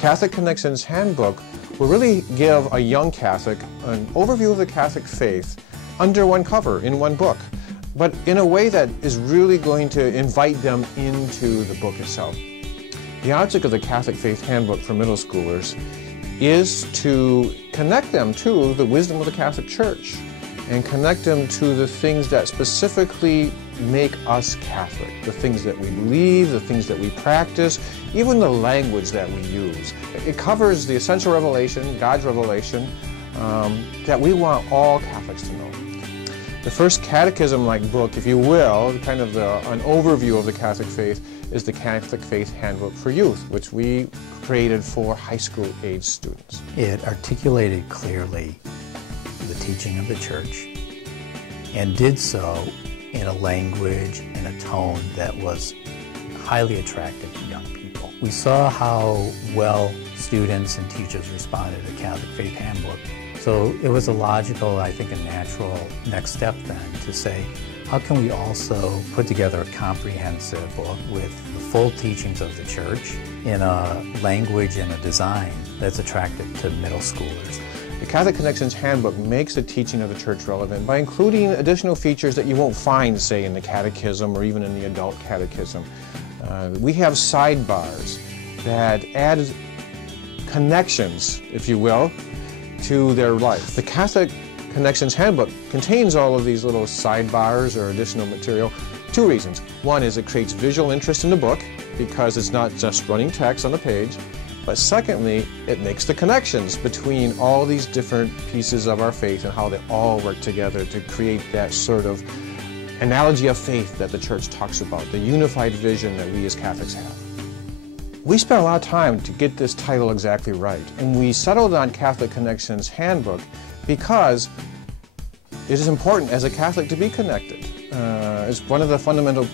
Catholic Connections Handbook will really give a young Catholic an overview of the Catholic faith under one cover, in one book, but in a way that is really going to invite them into the book itself. The object of the Catholic Faith Handbook for middle schoolers is to connect them to the wisdom of the Catholic Church and connect them to the things that specifically make us Catholic, the things that we believe, the things that we practice, even the language that we use. It covers the essential revelation, God's revelation, that we want all Catholics to know. The first catechism-like book, if you will, kind of an overview of the Catholic faith, is the Catholic Faith Handbook for Youth, which we created for high school age students. It articulated clearly the teaching of the Church and did so in a language and a tone that was highly attractive to young people. We saw how well students and teachers responded to the Catholic Faith Handbook. So it was a logical, I think a natural next step then to say, how can we also put together a comprehensive book with the full teachings of the Church in a language and a design that's attractive to middle schoolers? The Catholic Connections Handbook makes the teaching of the Church relevant by including additional features that you won't find, say, in the Catechism or even in the Adult Catechism. We have sidebars that add connections, if you will, to their life. The Catholic Connections Handbook contains all of these little sidebars or additional material. Two reasons. One is it creates visual interest in the book because it's not just running text on the page. But secondly, it makes the connections between all these different pieces of our faith and how they all work together to create that sort of analogy of faith that the Church talks about, the unified vision that we as Catholics have. We spent a lot of time to get this title exactly right, and we settled on Catholic Connections Handbook because it is important as a Catholic to be connected. It's one of the fundamental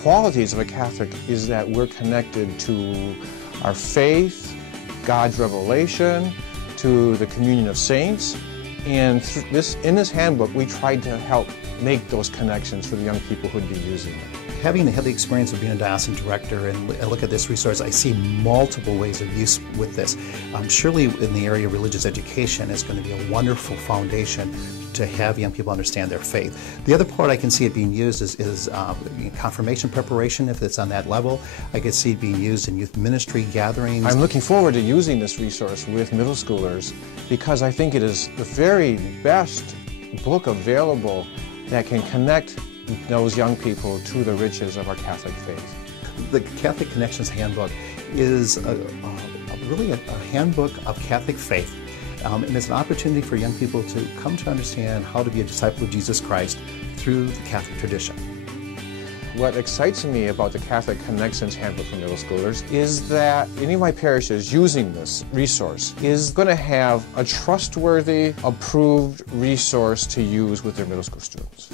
qualities of a Catholic is that we're connected to our faith, God's revelation, to the communion of saints, and in this handbook we tried to help make those connections for the young people who'd be using it. Having had the experience of being a diocesan director and look at this resource, I see multiple ways of use with this. Surely in the area of religious education, it's going to be a wonderful foundation to have young people understand their faith. The other part I can see it being used is confirmation preparation, if it's on that level. I could see it being used in youth ministry gatherings. I'm looking forward to using this resource with middle schoolers because I think it is the very best book available that can connect those young people to the riches of our Catholic faith. The Catholic Connections Handbook is really a handbook of Catholic faith. And it's an opportunity for young people to come to understand how to be a disciple of Jesus Christ through the Catholic tradition. What excites me about the Catholic Connections Handbook for middle schoolers is that any of my parishes using this resource is going to have a trustworthy, approved resource to use with their middle school students.